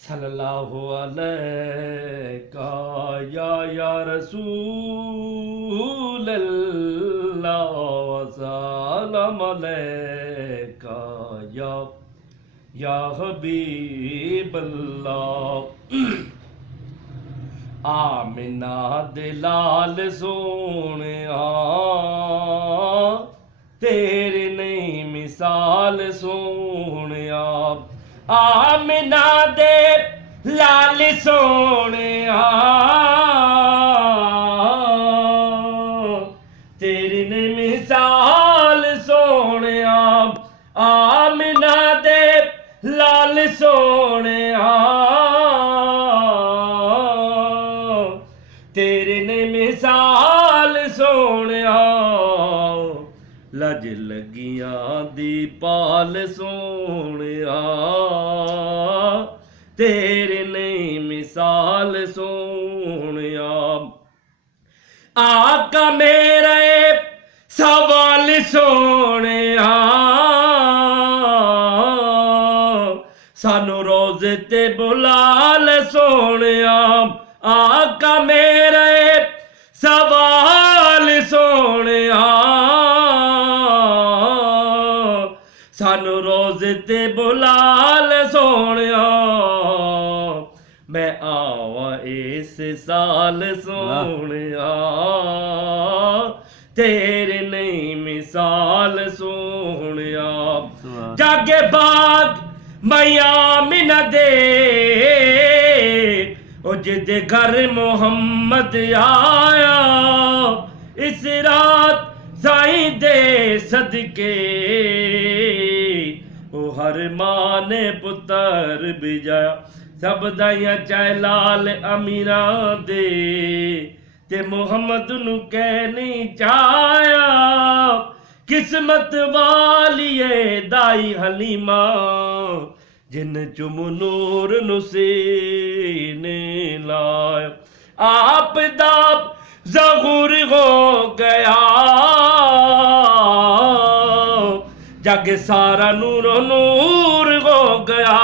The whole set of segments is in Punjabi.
صلی اللہ علیہ یا رسول اللہ وسلم علیکہ یا حبیب اللہ آمنہ دلال سونیا تیرے نہیں مثال سونیا آمنہ دے لال سونیا تیری نہیں مثال سونیا آمنہ دے لال سونیا تیرے نے مثال سونیا لج لگیاں دی پال سونیا تیرے نہیں مثال سونیا آقا میرے سوال سونیا سانو روزے تے بلال سونیا آقا میرے سوال سونیا سانو روزے تے بلال سونیا میں آوا اس سال سونیا تیرے نہیں مثال سونیا جاگے باغ میامنہ دے او جد گھر محمد آیا اس رات سائیں دے صدقے او ہر ماں نے پتر بھیجایا سب دائیاں چاہے لال امیران دے تے محمد نو کہنی چاہیا قسمت والی دائی حلیمہ جن چم نور نسینے لائے آپ داب ظہور ہو گیا جگ سارا نور و نور ہو گیا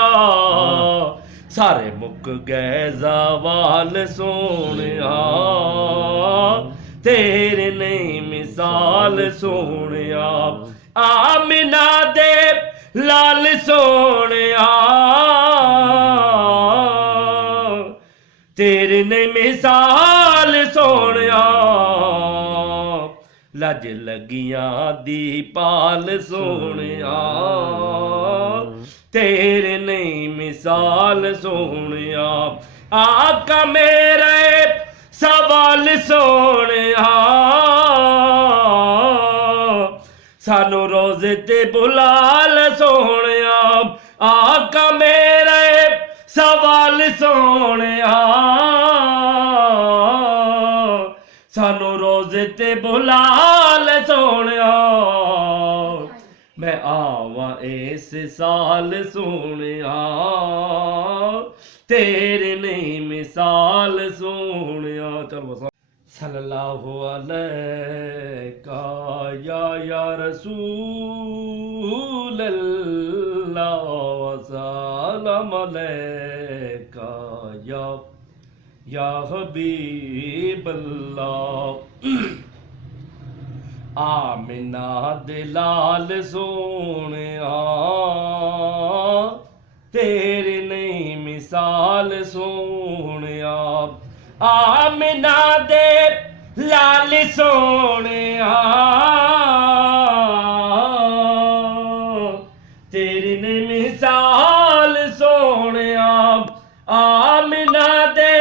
سارے مک گئے زوال سونیا تیرے نہیں مثال سونیا آمنہ دے لال سونیا تیرے نہیں مثال سونیا لج لگیاں دی پال سونیا تیرے نہیں مثال سونیا آقا میرے سوال سونیا سانو روزے تے بلال سونیا آقا میرے سوال سونیا سانو روزے تے بلال سونیا میں آوا اس سال سونیا تیرے نہیں مثال سونیا چلو صلی اللہ علیہ یا رسول اللہ وسلم علیکہ یا حبیب اللہ آمنہ دلال سونیا تیرے نہیں مثال سونیا آمنہ دے لال سونیا تیری نہیں مثال سونیا آمنہ دے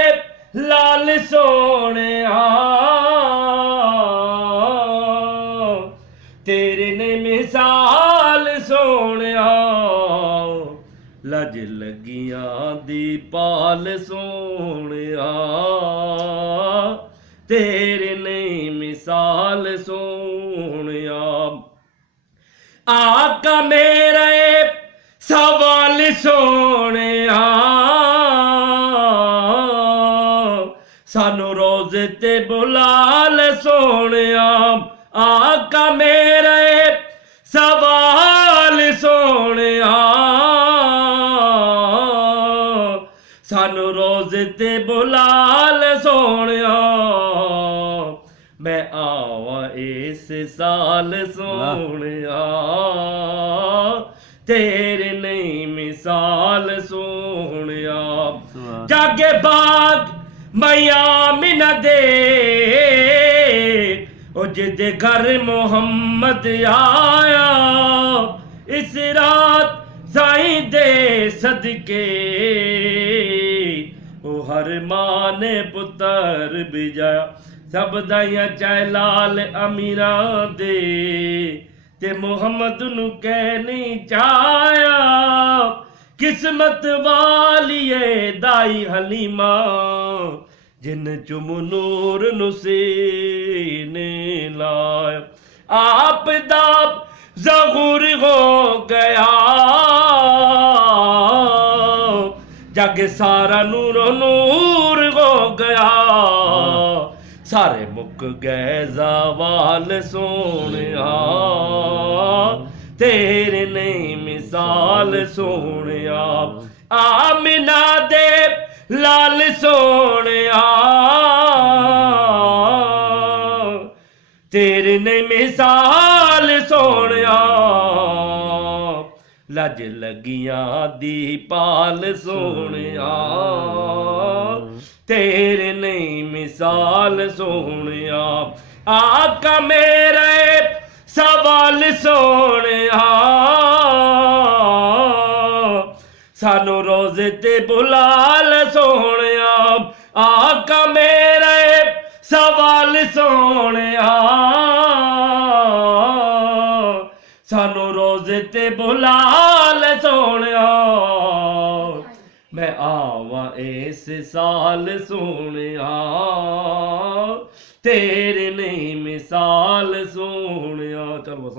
لال سونیا تیرے نے مثال سونیا لج لگیاں دی پال سونیا تیرے نہیں مثال سونیا آقا میرے سوال سونیا سانو روزے تے بلال سونیا آقا میرے سوال سونیا ਤੇ ਬੁਲਾ ਲੈ ਸੋਹਣਿਆ ਮੈਂ ਆਵਾਂ ਇਸ ਸਾਲ ਸੋਹਣਿਆ ਤੇਰੇ ਨਹੀਂ ਮਿਸਾਲ ਸੋਹਣਿਆ ਜਾਗੇ ਬਾਗ ਮਈਆ ਮਿਨਾ ਦੇ ਉਹ ਜਿਹਦੇ ਘਰ ਮੁਹੰਮਦ ਆਇਆ ਇਸ ਰਾਤ ਸਾਈਂ ਦੇ ਸਦਕੇ ਉਹ ਹਰ ਮਾਂ ਨੇ ਪੁੱਤਰ ਬਿਜਾਇਆ ਸਭ ਦਾਈਆਂ ਚਾਹੇ ਲਾਲ ਅਮੀਰਾਂ ਦੇ ਤੇ ਮੁਹੰਮਦ ਨੂੰ ਕਹਿ ਨਹੀਂ ਚਾਹਿਆ ਕਿਸਮਤ ਵਾਲੀਏ ਦਾਈ ਹਲੀਮਾ ਜਿਨ ਚੁਮ ਨੂਰ ਨੂੰ ਸੀਨੇ ਲਾਇਆ ਆਪ ਦਾ ज़हूर हो गया जग सारा नूरो नूर हो गया सारे मुक गए ज़वाल सोहणिया तेरे नहीं मिसाल सोहणिया आमिना दे लाल सोहणिया तेरे ने मिसाल सोहणिया लज लगियां दी पाल सोहणिया तेरे नहीं मिसाल सोहणिया आका मेरे सवाल सोहणिया सानू रोज़े ते बुला ले सोहणिया आका मेरे सवाल सोहणिया सानू रोज़े ते बुला ले सोहणिया मैं आवां इस साल सोहणिया तेरे नहीं मिसाल सोहणिया चल बस।